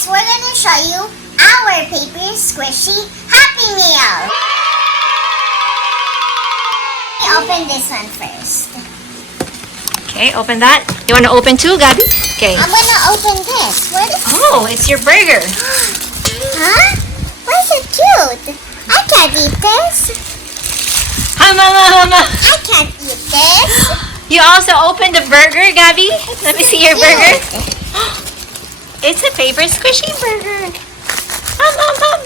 guys, we're gonna show you our paper squishy Happy Meal. Open this one first. Okay, open that. You want to open too, Gabby? Okay. I'm gonna open this. What is Oh, it's your burger. Huh? Why is it cute? I can't eat this. Hi, Mama. I can't eat this. You also opened the burger, Gabby? Let me see your burger. It's a paper squishy burger.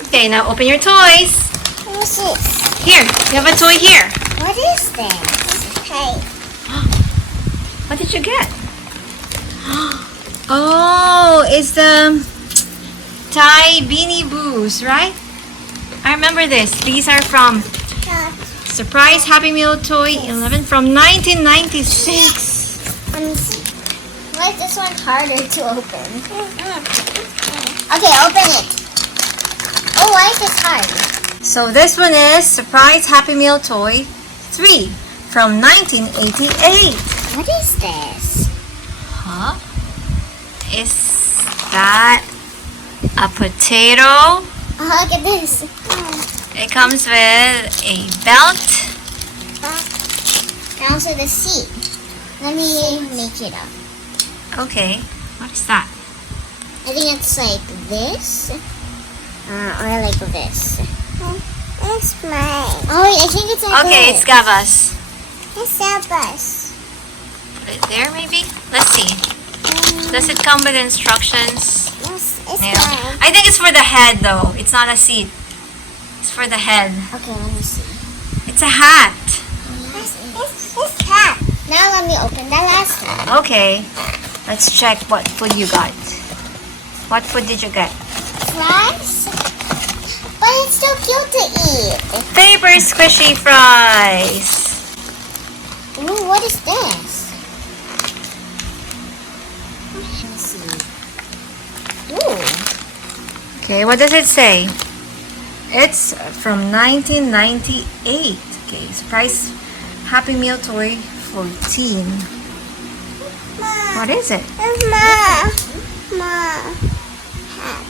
Okay, now open your toys. What's this? Here, you have a toy here. What is this? Hey. What did you get? Oh, it's the Thai Beanie Boos, right? I remember this. These are from Surprise Happy Meal Toy 11 from 1996. Let me see. Why is this one harder to open? Okay, open it. Oh, why is this hard? So this one is Surprise Happy Meal Toy 3 from 1988. What is this? Huh? Is that a potato? Oh, look at this. It comes with a belt. And also the seat. Let me make it up. Okay. What is that? I think it's like this. Or like this. It's mine. Oh, wait, I think it's like Okay, this. it's Gabas. It's Gabas. Put it there maybe? Let's see. Does it come with instructions? Yes, it's No. mine. I think it's for the head though. It's not a seat. It's for the head. Okay, let me see. It's a hat. It's hat. Now let me open the last one. Okay. Let's check what food you got. What food did you get? Fries? But it's so cute to eat. Paper squishy fries. Ooh, what is this? Let me see. Ooh. Okay, what does it say? It's from 1998. Okay, Surprise Happy Meal Toy 14. What is it? It's Ma. Hat.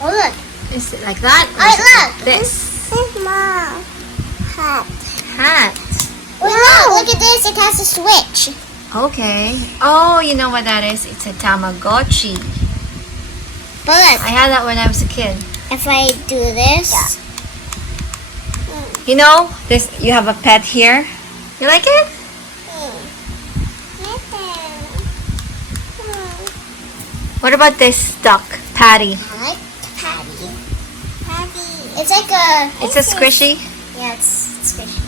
Oh, look. Is it like that? Or Oh, is it look. like this. It's Ma. Hat. Hat. Oh, look at this. It has a switch. Okay. Oh, you know what that is? It's a Tamagotchi. But look, I had that when I was a kid. if I do this. You know, this. You have a pet here. You like it? What about this duck, Patty? I like Tabby. It's like a... It's a squishy. Yeah, it's squishy.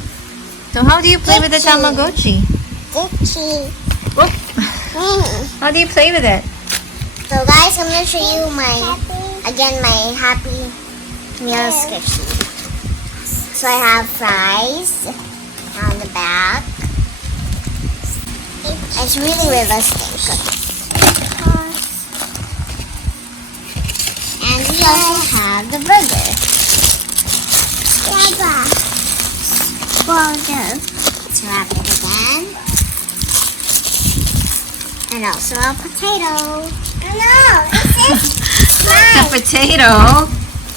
So how do you play with the Itchy. Tamagotchi? Itchy. Whoop. How do you play with it? So guys, I'm going to show you my Happy Meal squishy. So I have fries on the back. It's really realistic. And we also have the burger. Let's wrap it again. And also a potato. No, this is The potato.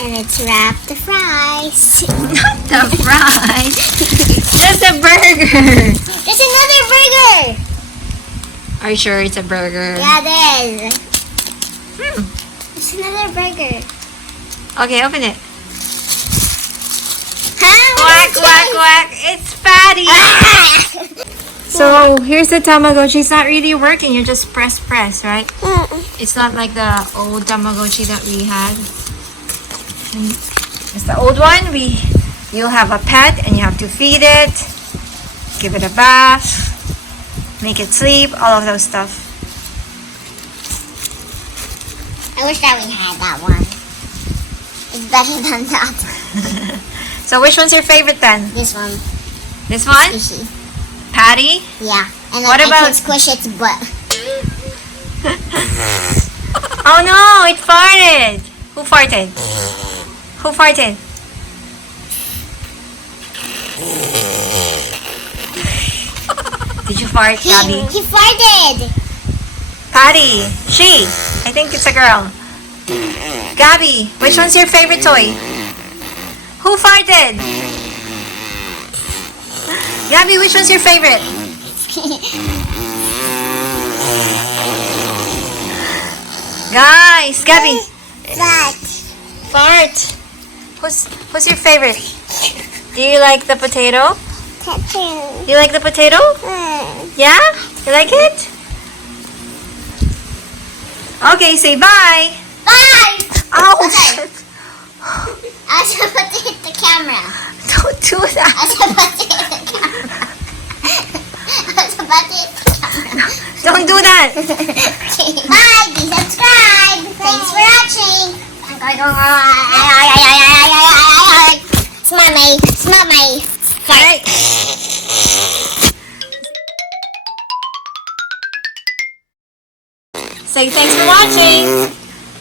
And it's wrapped the fries. Not the fries. Just a burger. There's another burger. Are you sure it's a burger? Yeah, it is. Hmm. It's another burger. Okay, open it. Huh? Quack, quack, quack. It's Patty. So here's the Tamagotchi. It's not really working. You just press, right? It's not like the old Tamagotchi that we had. It's the old one. You'll have a pet and you have to feed it, give it a bath, make it sleep, all of those stuff. I wish that we had that one. It's better than that. So which one's your favorite then? This one. This one? Squishy. Patty? Yeah. And What I about- can squish its butt. Oh no, it farted. Who farted? Who farted? Did you fart, Tabby? He farted. Patty, she. I think it's a girl. Gabby, which one's your favorite toy? Who farted? Gabby, which one's your favorite? Guys, Gabby. Fart. Who's your favorite? Do you like the potato? You like the potato? Yeah? You like it? Okay, say bye. Bye! Oh, Okay. I was about to hit the camera. don't do I that. was about to hit the camera. I was about to hit the camera. Don't do that. Bye! Be subscribed! Thanks for watching! Smell my Alright. Say thanks for watching.